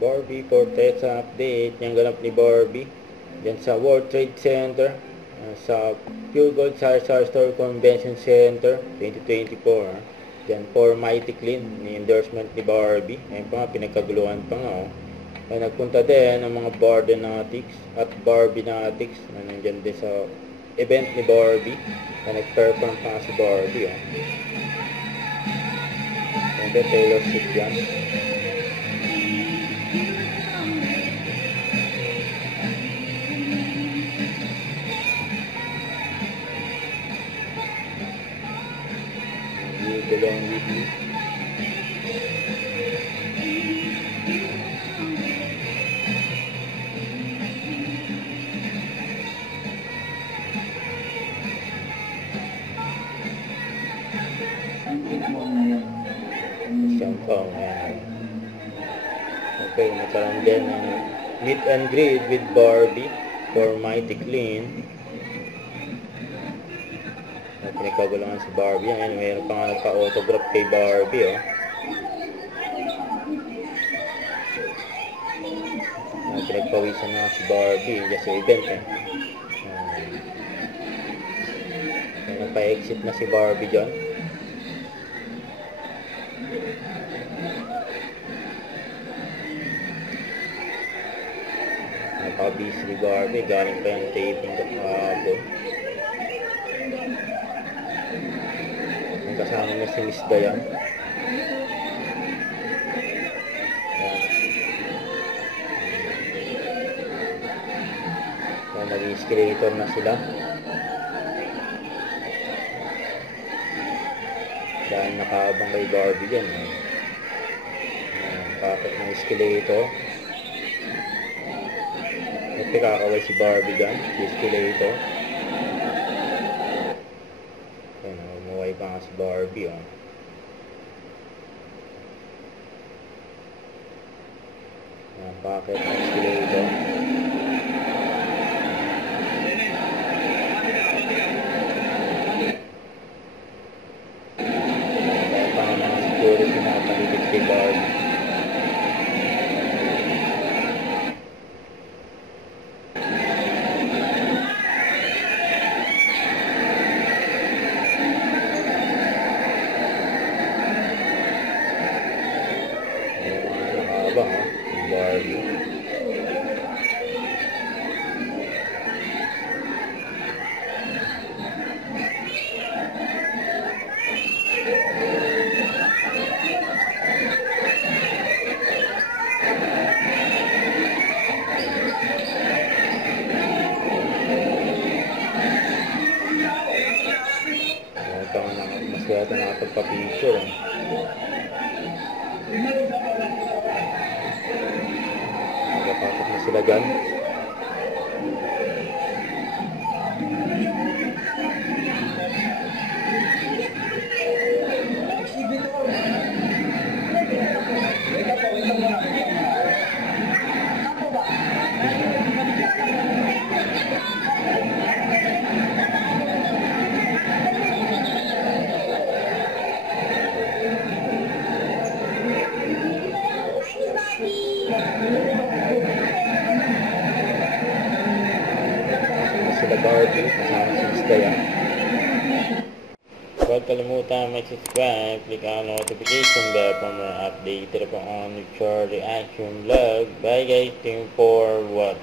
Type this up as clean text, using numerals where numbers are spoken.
Barbie Forteza update. Yung ganap ni Barbie dyan sa World Trade Center, sa Pure Gold Sar Store Convention Center 2024. Dyan for Mighty Clean, ni endorsement ni Barbie. Ayun pa nga, pinagkaguluhan pa nga. Ay nagpunta din ang mga Bardenatics at Barbinatics na nandyan din sa event ni Barbie na nag-perform pa nga si Barbie. And then Taylor Swift yan. You belong with me. Siyang ayan. Okay, nagkaroon din ng meet and greet with Barbie for Mighty Clean. Pinagkaguluhan si Barbie. Ayan, mayroon pa nga nagpa-autograph kay Barbie. Pinagpawisan na si Barbie dyan sa event. Nagpa-exit na si Barbie dyan. Napaka-busy ni Barbie. Galing pa yung taping kahapon. Kasama niya si Miss Dayan. Nag-escalator na sila. Dahil nakaabang kay Barbie dyan. Kapit ng escalator. At kakaway si Barbie dyan. Si escalator. Umuwi pa nga si Barbie. Bakit ang escalator? Pa nga mga security na paligid kay Barbie. Barbie. Mas yata nakapagpa-picture. Nagpapasok na sila dyan. Sila Barbie, kasama si Miss Dayan. Huwag kalimutan mag-subscribe, click ang notification bell for more update on the reaction vlog. Bye guys, team for what?